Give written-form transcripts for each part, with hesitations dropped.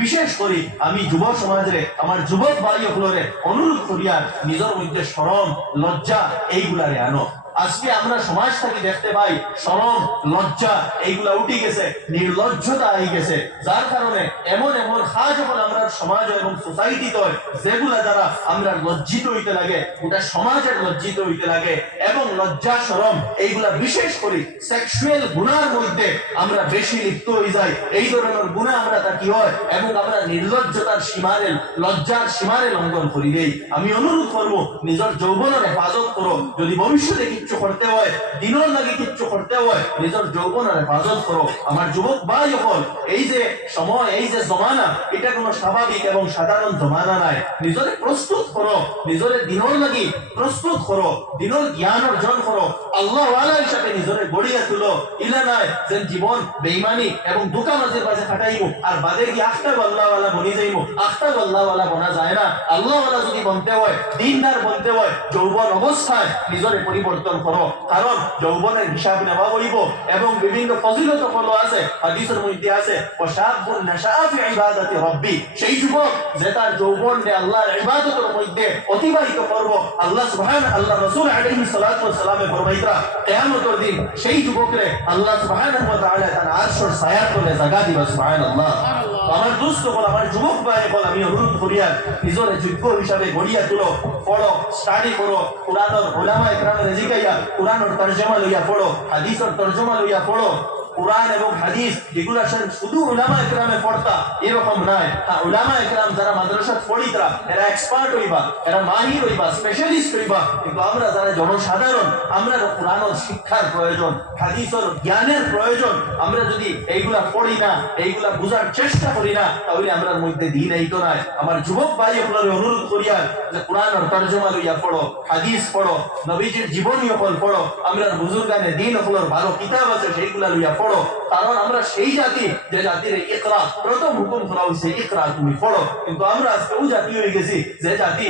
বিশেষ করে আমি যুব সমাজে আমার যুবক ভাই হলরে অনুরোধ করিয়া নিজের মধ্যে শরম লজ্জা এইগুলারে আনো। আজকে আমরা সমাজ থেকে দেখতে পাই শরম লজ্জা এইগুলা উঠে গেছে, নির্লজ্জতা আই গেছে, যার কারণে এমন এমন কাজ যখন আমরা সমাজ এবং সোসাইটিতে যেগুলা দ্বারা আমরা লজ্জিত হইতে লাগে, গোটা সমাজের লজ্জিত হইতে লাগে। এবং লজ্জা শরম এইগুলা বিশেষ করে সেক্সুয়াল গুনার মধ্যে আমরা বেশি লিপ্ত হয়ে যাই। এই ধরনের গুণা আমরা তা কি হয় এবং আমরা নির্লজ্জতার সীমারে লজ্জার সীমারে লঙ্ঘন করি দেই। আমি অনুরোধ করবো নিজের যৌবনের হেফাজত করো। যদি ভবিষ্যতে কিচ্ছু করতে হয়, দিনের লাগে কিচ্ছু করতে হয়, নিজের যৌবনের হেফাজত করো। আমার যুবক ভাই হল, এই যে সময়, এই যে জমানা, এটা কোনো স্বাভাবিক এবং সাধারণ জমানা নাই। নিজরে প্রস্তুত করো, নিজরে দিনের লাগি প্রস্তুত করো, দিনের জ্ঞান অর্জন করো, আল্লাহ ওয়ালা হিসাবে নিজরে গড়িয়া তুলো। ইলা নাই যে জীবন বেঈমানি এবং দোকাবাজির পাশে খাটাইমু আর বাদে গিয়ে আখতা আল্লাহ ওয়ালা বনি যাইমু। আখতা আল্লাহ ওয়ালা বনা যায় না। আল্লাহ ওয়ালা যদি বনতে হয়, দিনদার বনতে হয়, যৌবন অবস্থায় নিজরে পরিবর্তন করো। কারণ যৌবনের হিসাব নেওয়া হইব এবং বিভিন্ন ফজিলত ফলো আছে, হাদিসের মধ্যে আছে ওয়াশাবুন নাশাআ ফি ইবাদাতি রাব্বি। সেই যুবক যে তার যৌবনকে আল্লাহর ইবাদতের মধ্যে অতিবাহিত করব, আল্লাহ সুবহানাহু আল্লাহ রাসূল আলাইহিস সালাতু ওয়াস সালামে ফরমাইতরা কিয়ামতের দিন সেই যুবকরে আল্লাহ সুবহানাহু ওয়া তাআলা তার আরশের ছায়ার তলে জায়গা দিবেন। সুবহানাল্লাহ। আমার দোস্ত বল, আমার যুবক ভাই বল, আমি অনুরোধ করিয়া নিজের যোগ্য হিসাবে গড়িয়া তুলো, পড়ো, স্টাডি করো, কুরআনের উলামা ইকরামের জিকাইয়া কুরআনের তরজমা লইয়া পড়ো, হাদিসের তরজমা লইয়া পড়ো। কুরআন এবং হাদিস যেগুলো শুধু উলামা ইকরামে পড়তা এরকম নাই। উলামা ইকরাম যারা মাদ্রাসা পড়িতরা এরা এক্সপার্ট হইবা, এরা মাহির হইবা, স্পেশালিস্ট হইবা। কিন্তু আমরা যারা জনসাধারণ, আমরা কুরআনের শিক্ষার প্রয়োজন, হাদিসের জ্ঞানের প্রয়োজন। আমরা যদি এইগুলা পড়ি না, এইগুলা বুঝার চেষ্টা করি না, তাহলে আমরার মধ্যে দিন এই তো নাই। আমার যুবক ভাই আপনাদের অনুরোধ করিয়া যে কুরআনের তরজমা লইয়া পড়ো, হাদিস পড়ো, নবীজির জীবনী হল পড়ো, আমরার বুজুর্গানে দিন হলর ভালো কিতাব আছে সেইগুলা লইয়া পড়ো। কারণ আমরা সেই জাতি যে জাতির ইকরা প্রথম হুকুম করা হয়েছে, ইকরা তুমি পড়ো। কিন্তু আমরা আজকে ওই জাতি হয়ে গেছি যে জাতি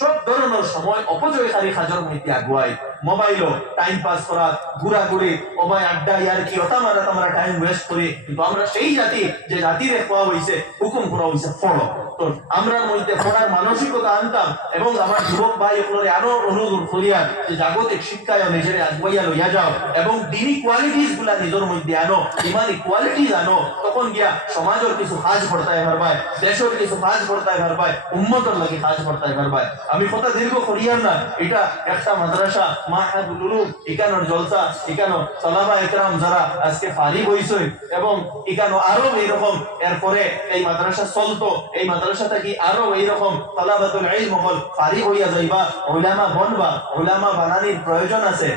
সব ধরনের সময় অপচয়কারী কাজের মধ্যে আগুয়াই। মোবাইলও টাইম পাস করা, ঘুরাঘুরি, ওবাই আড্ডা, ইয়ার কি ওটা মারা আমরা টাইম ওয়েস্ট করি। কিন্তু আমরা সেই জাতি যে জাতির কোয়া হয়েছে, হুকুম করা হয়েছে পড়ো। তো আমরা মধ্যে পড়ার মানসিকতা আনতাম এবং আমার যুবক ভাই আপনারা আরো অনুরোধ করিয়া যে জাগতিক শিক্ষায় নিজের আগুয়াইয়া লইয়া যাও এবং দিনী কোয়ালিটিস গুলা নিজের মধ্যে আনো, ইমানি কোয়ালিটিস আনো। তখন গিয়া সমাজের কিছু কাজ করতাই পারবাই, দেশের কিছু কাজ করতাই পারবাই, উম্মতের লাগে কাজ করতাই পারবাই। আমি কথা দীর্ঘ করিয়ার না, এটা একটা মাদ্রাসা মাহাদুল উলুম, এখানোর জলসা, এখানো সালাবা একরাম যারা আজকে ফারিগ হইছে এবং এখানো আরো এইরকম এরপরে এই মাদ্রাসা চলতো, এই মাদ্রাসা থেকে আরো এইরকম তালাবাতুল ইলম হল ফারিগ হইয়া যাইবা, উলামা বনবা। উলামা বানানির প্রয়োজন আছে,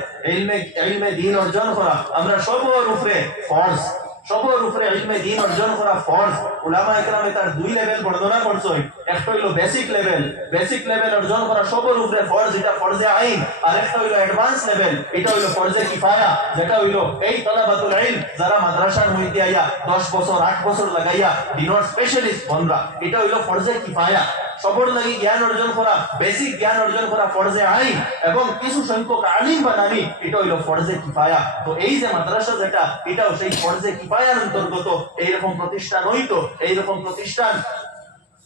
ইলমে দ্বীন অর্জন করা আমরা সবার উপরে ফরজ, সবার উপরে ইলমে দ্বীন অর্জন করা ফরজ। উলামা ইকরামে তার দুই লেভেল বর্ণনা করছে, একটা হইলো বেসিক লেভেল, বেসিক লেভেল অর্জন করা সবার উপরে ফরজ, এটা ফরজে আইন। আর একটা হইলো অ্যাডভান্স লেভেল, এটা হইলো ফরজে কিফায়া, যেটা হইলো এই তালাবাতুল ইলম যারা মাদ্রাসার মধ্যে আইয়া 10 বছর 8 বছর লাগাইয়া দিনের স্পেশালিস্ট বনরা, এটা হইলো ফরজে কিফায়া। সবর লাগি জ্ঞান অর্জন করা, বেসিক জ্ঞান অর্জন করা ফরজে আইন এবং কিছু সংখ্যক আলিম বানানি, এটা হইলো ফরজে কিফায়া। তো এই যে মাদ্রাসা যেটা, এটাও সেই ফরজে কিফায়ার অন্তর্গত। এইরকম প্রতিষ্ঠান হইতো, এইরকম প্রতিষ্ঠান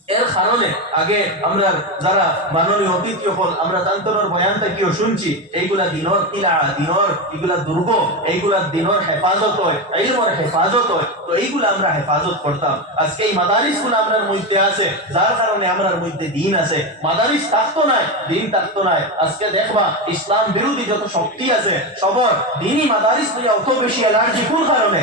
এর কারণে আগে আমরা যারা মাননীয় অতিথি হল আমরা তান্তরের বয়ানটা কিও শুনছি, এইগুলা দিনর কিলা, দিনর এগুলা দুর্গ, এইগুলা দিনর হেফাজত হয়, ইলমের হেফাজত হয়। তো এইগুলা আমরা হেফাজত করতাম। আজকে এই মাদারিস গুলো আমরার মধ্যে আছে, যার কারণে আমরার মধ্যে দিন আছে। মাদারিস থাকতো নাই, দিন থাকতো নাই। আজকে দেখবা ইসলাম বিরোধী যত শক্তি আছে সবর দিনই মাদারিস নিয়ে অত বেশি অ্যালার্জি। কোন কারণে?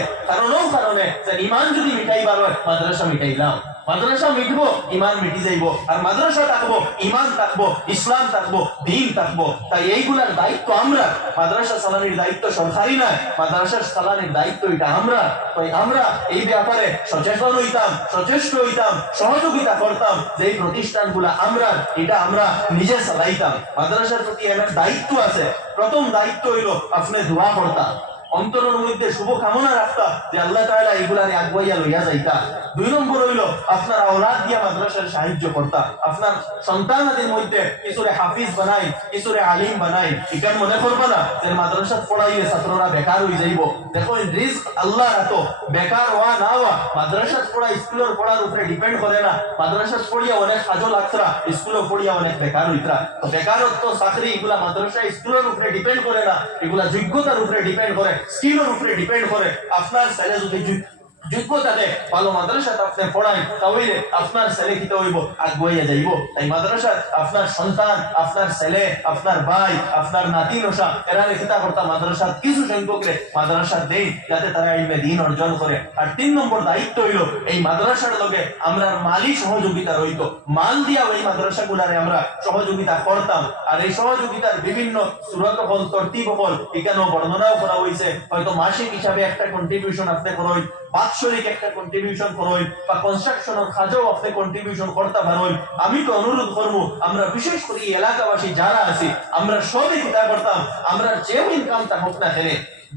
কারণে যে ইমান যদি মিটাইবার হয় মাদ্রাসা মিটাইলাম, মাদ্রাসা মিটবো ইমান মিটি যাইব, আর মাদ্রাসা থাকবো ইমান থাকবো, ইসলাম থাকবো, দিন থাকবো। তাই এইগুলার দায়িত্ব আমরা, মাদ্রাসা চালানির দায়িত্ব সরকারি নয়, মাদ্রাসা চালানির দায়িত্ব এটা আমরা। তাই আমরা এই ব্যাপারে সচেতন হইতাম, সচেষ্ট হইতাম, সহযোগিতা করতাম যে এই প্রতিষ্ঠানগুলা আমরা, এটা আমরা নিজে চালাইতাম। মাদ্রাসার প্রতি আমার দায়িত্ব আছে। প্রথম দায়িত্ব হইল আপনি দোয়া করতাম, অন্তরের মধ্যে শুভ কামনা রাখতা যে আল্লাহ তাআলা এগুলারে আগুয়াইয়া লইয়া যাইতা। 2 নম্বর হইল আপনার আওলাদ দিয়া মাদ্রাসার সাহায্য করতা, আপনার সন্তানাদের মধ্যে কিছুরে হাফিজ বানাই, কিছুরে আলিম বানাই। এখান মনে করবা না যে মাদ্রাসা পড়াইলে ছাত্ররা বেকার হয়ে যাইব। দেখো রিস্ক আল্লাহ রাখো, বেকার হওয়া না হওয়া মাদ্রাসা পড়া স্কুলের পড়ার উপরে ডিপেন্ড করে না। মাদ্রাসা পড়িয়া অনেক সাজো লাগতরা, স্কুলে পড়িয়া অনেক বেকার হইতরা। তো বেকারত্ব চাকরি এগুলা মাদ্রাসা স্কুলের উপরে ডিপেন্ড করে না, এগুলা যোগ্যতার উপরে ডিপেন্ড করে, স্কিলের উপরে ডিপেন্ড করে। আপনার ছেলে যদি যোগ্যতাকে ভালো মাদ্রাসা আপনি পড়াই তাহলে আপনার ছেলে কি হইব, আগুয়াইয়া যাইব। তাই মাদ্রাসা আপনার সন্তান, আপনার ছেলে, আপনার ভাই, আপনার নাতি নশা এরা লেখিতা করতা মাদ্রাসা কিছু সংখ্যকরে মাদ্রাসা দেই যাতে তারা ইলমে দ্বীন অর্জন করে। আর 3 নম্বর দায়িত্ব হইল এই মাদ্রাসার লগে আমরা মালি সহযোগিতা রইত, মাল দিয়া ওই মাদ্রাসা গুলারে আমরা সহযোগিতা করতাম। আর এই সহযোগিতার বিভিন্ন সূরত হল, তরতিব হল এখানেও বর্ণনাও করা হয়েছে। হয়তো মাসিক হিসাবে একটা কন্ট্রিবিউশন আপনি করুন, বাৎসরিক একটা কন্ট্রিবিউশন করুন, বা কনস্ট্রাকশনের কাজেও আপনি কন্ট্রিবিউশন করতে পারেন। আমি তো অনুরোধ করবো আমরা বিশেষ করে এলাকাবাসী যারা আছি আমরা সবই চিন্তা করতাম, আমরা যে ইনকামটা হোক না কেন,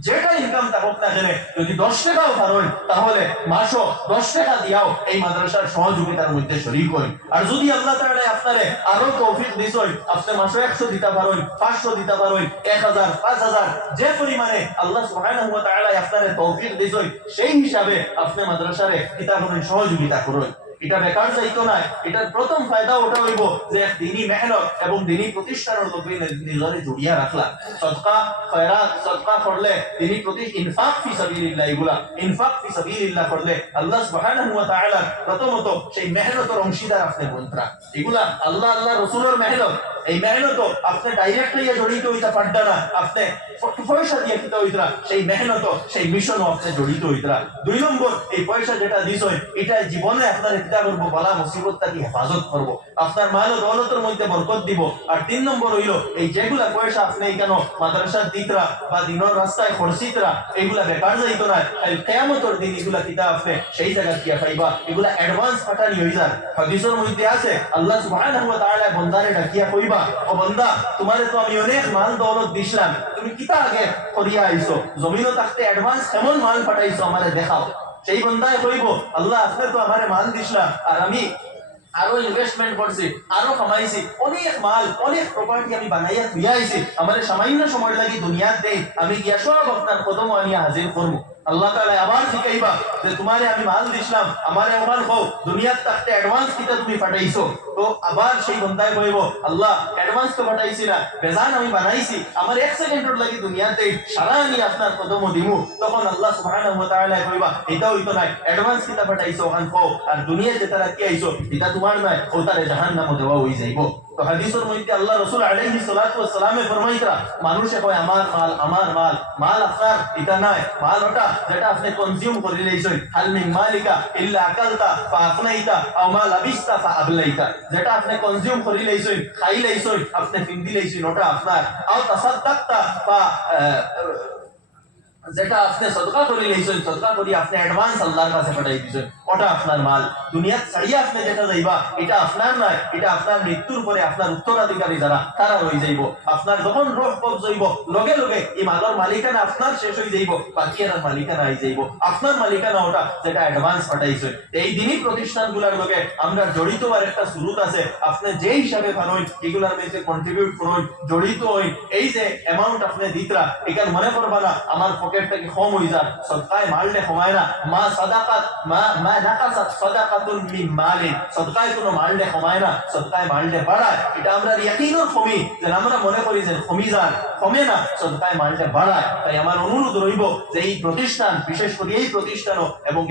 যেটা ইনকামটা হোক না কেন, যদি 10 টাকাও পারেন তাহলে মাসও 10 টাকা দিয়াও এই মাদ্রাসার সহযোগিতার মধ্যে শরীক হই। আর যদি আল্লাহ তাআলা আপনারে আরো তৌফিক দিছই, আপনি মাসে 100 দিতে পারেন, 500 দিতে পারেন, 1000, 5000, যে পরিমাণে আল্লাহ সুবহানাহু ওয়া তাআলা আপনারে তৌফিক দিছই সেই হিসাবে আপনি মাদ্রাসারে কিতাবের সহযোগিতা করুন। এটা বেকার যাইতো না। এটার প্রথম ফায়দা ওটা হইব যে দিনী মেহনত এবং দিনী প্রতিষ্ঠানের লোকে নিজরে জড়িয়া রাখলা। সদকা খয়রাত, সদকা করলে দিনী ইনফাক ফি সাবিলিল্লাহ, এগুলা ইনফাক ফি সাবিলিল্লাহ করলে আল্লাহ সুবহানাহু ওয়া তাআলা প্রথমত সেই মেহনতের অংশীদার আপনি বনতরা। এগুলা আল্লাহ রাসূলের মেহনত, এই মেহনত আপনি ডাইরেক্ট হইয়া জড়িত হইতে পারতা না, আপনি পয়সা দিয়ে কিতা হইতরা, সেই মেহনত সেই মিশনও আপনি জড়িত হইতরা। 2 নম্বর এই পয়সা যেটা দিছই এটা জীবনে আপনার কিতা করব, বালা মুসিবত থেকে হেফাজত করব, আপনার মাল ও দৌলতের মধ্যে বরকত দিব। আর 3 নম্বর হইল এই যেগুলা পয়সা আপনি এখানে মাদ্রাসার দিতরা বা দিনের রাস্তায় খরচিতরা এগুলা বেকার যাইতো না। কিয়ামতের দিন এগুলা কিতা আপনি সেই জায়গা কিয়া পাইবা, এগুলা অ্যাডভান্স পাঠানি হই যায়। হাদিসের মধ্যে আছে আল্লাহ সুবহানাহু ওয়া তাআলা বান্দারে ডাকিয়া কইবা, ও বান্দা তোমারে তো আমি অনেক মাল দৌলত দিছিলাম, তুমি কিতা আগে করিয়া আইছো, জমিনও থাকতে অ্যাডভান্স কেমন মাল পাঠাইছো আমারে দেখাও। সেই বান্দায় কইব আল্লাহ আপনি তো আমারে মাল দিছিলাম আর আমি আরো ইনভেস্টমেন্ট করছি, আরো কামাইছি, অনেক মাল অনেক প্রপার্টি আমি বানাইয়া থুইয়া আইছি, আমার সামান্য সময় লাগি দুনিয়াত দেই, আমি গিয়া সব আপনার কদম আনিয়া হাজির করবো। আল্লাহ তাআলা আবার শিখাইবা যে তোমারে আমি মাল দিছিলাম, আমারে ওমান হও দুনিয়াত থাকতে অ্যাডভান্স কিতা তুমি পাঠাইছো। তো আবার সেই বান্দায় কইব আল্লাহ অ্যাডভান্স তো পাঠাইছি না, বেজান আমি বানাইছি, আমার 1 সেকেন্ডের লাগি দুনিয়াতে সারা আমি আপনার কদম দিমু। তখন আল্লাহ সুবহানাহু ওয়া তাআলা কইবা এটা হইতো না, অ্যাডভান্স কিতা পাঠাইছো ওখান কও, আর দুনিয়াতে তারা কি আইছো এটা তোমার নয়, ও তারে জাহান্নামে দেওয়া হই যাইব। তো হাদিসের মধ্যে আল্লাহ রাসূল আলাইহিস সালাতু ওয়াস সালামে ফরমাইতরা মানুষে কয় আমার মাল আমার মাল, মাল আপনার এটা নয়, মাল ওটা যেটা আপনি কনজিউম করে লইছেন। হাল মিন মালিকা ইল্লা আকালতা ফা আফনাইতা আও মা লাবিসতা ফা আবলাইতা, যেটা আপনি কনজিউম করে লইছেন, খাই লইছেন, আপনি ফিন্দি লইছেন ওটা আপনার। আও তাসাদদাকতা ফা যেটা আপনি সদকা করে লইছেন, সদকা করি আপনি অ্যাডভান্স আল্লাহর কাছে পাঠাই দিছেন, ওটা আপনার মাল। দুনিয়া ছাড়িয়া আপনি যেটা যাইবা এটা আপনার নয়, এটা আপনার মৃত্যুর পরে আপনার উত্তরাধিকারী যারা তারা রয়ে যাইব। আপনার যখন রূহ কবজ হইব লগে লগে এই মালের মালিকানা আপনার শেষ হয়ে যাইব, বাকি এর মালিকানা হয়ে যাইব আপনার মালিকানা ওটা যেটা অ্যাডভান্স পাঠাইছেন। এই দিনই প্রতিষ্ঠানগুলোর লগে আমরা জড়িত হওয়ার একটা সুরুত আছে, আপনি যে হিসাবে পারেন এগুলার মধ্যে কন্ট্রিবিউট করুন, জড়িত হই। এই যে অ্যামাউন্ট আপনি দিতরা এখানে মনে করবা না আমার পকেটটাকে কম হয়ে যায়, সদকায় মাললে কমায় না। মা সাদাকাত মা নাকাসাত সাদাকাতুন মিন মালিন, সদকায় কোনো মাললে কমায় না, সদকায় মাললে বাড়ায়। এটা আমরা ইয়াকিনুর কমি যে আমরা মনে করি যে কমি যায়, কমে না, সদকায় মাললে বাড়ায়। তাই আমার অনুরোধ রইব যে এই প্রতিষ্ঠান বিশেষ করে এই প্রতিষ্ঠানও এবং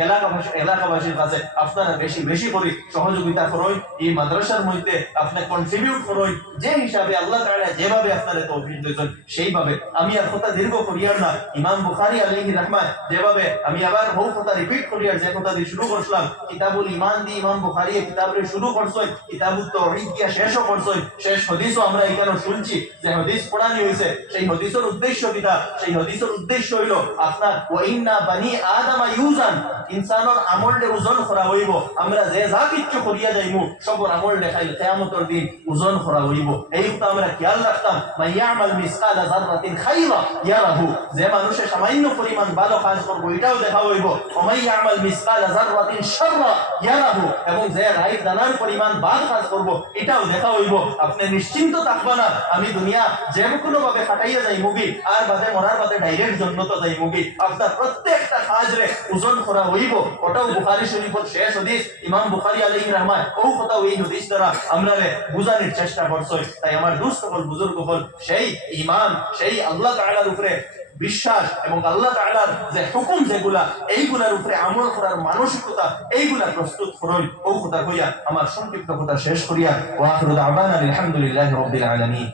এলাকাবাসীর কাছে আপনারা বেশি বেশি করে সহযোগিতা করুন, এই মাদ্রাসার মধ্যে আপনি কন্ট্রিবিউট করুন যে হিসাবে আল্লাহ তাআলা যেভাবে আপনারা তৌফিক দিয়েছেন সেইভাবে। আমি আর কথা দীর্ঘ করিয়ার না, ইমাম বুখারী আলাইহি রাহমাত যেভাবে আমি আবার বহু কথা রিপিট করিয়ার যে কথা দিয়ে শুরু করলাম কিতাবুল ইমান দি ইমাম বুখারী কিতাবরে শুরু করছই কিতাবুত তাওহীদ দিয়া শেষও করছই শেষ হাদিসও আমরা এখানে শুনছি যে হাদিস পড়ানি হইছে সেই হাদিসের উদ্দেশ্য কিটা সেই হাদিসের উদ্দেশ্য হইল আপনার ওয়া ইন্না বানি আদম ইউজান ইনসানের আমলরে ওজন করা হইব আমরা যে যা কিছু করিয়া যাইমু সবর আমল দেখাইলে কিয়ামতের দিন ওজন করা হইব এই কথা আমরা খেয়াল রাখতাম মাইয়ামাল মিসকালা যাররাতিন খাইরা ইয়ারাহু যে মানুষে সামান্য পরিমাণ ভালো কাজ করবে এটাও দেখা হইব ওমাইয়ামাল মিসকালা যাররাতিন শাররা ইয়ারাহু এবং যে রাইট দানার পরিমাণ বাদ কাজ করব এটাও দেখা হইব আপনি নিশ্চিন্ত থাকবেন না আমি দুনিয়া যে কোনো ভাবে কাটাইয়া যাই মুগি আর বাদে মরার বাদে ডাইরেক্ট জান্নাত যাই মুগি আপনার প্রত্যেকটা কাজরে ওজন করা হইব ওটাও বুখারী শরীফের শেষ হাদিস ইমাম বুখারী আলাইহির রহমান ও কথা ওই হাদিস দ্বারা আমরা বুঝানোর চেষ্টা করছি তাই আমার দুস্থ হল বুজুর্গ হল সেই ঈমান সেই আল্লাহ তাআলার উপরে বিশ্বাস এবং আল্লাহ তাআলার যে হুকুম যেগুলা এইগুলার উপরে আমল করার মানসিকতা এইগুলা প্রস্তুত করুন ও কথা কইয়া আমার সংক্ষিপ্ত কথা শেষ করিয়া ওয়া আখিরু দাওয়ানা আলহামদুলিল্লাহি রাব্বিল আলামিন।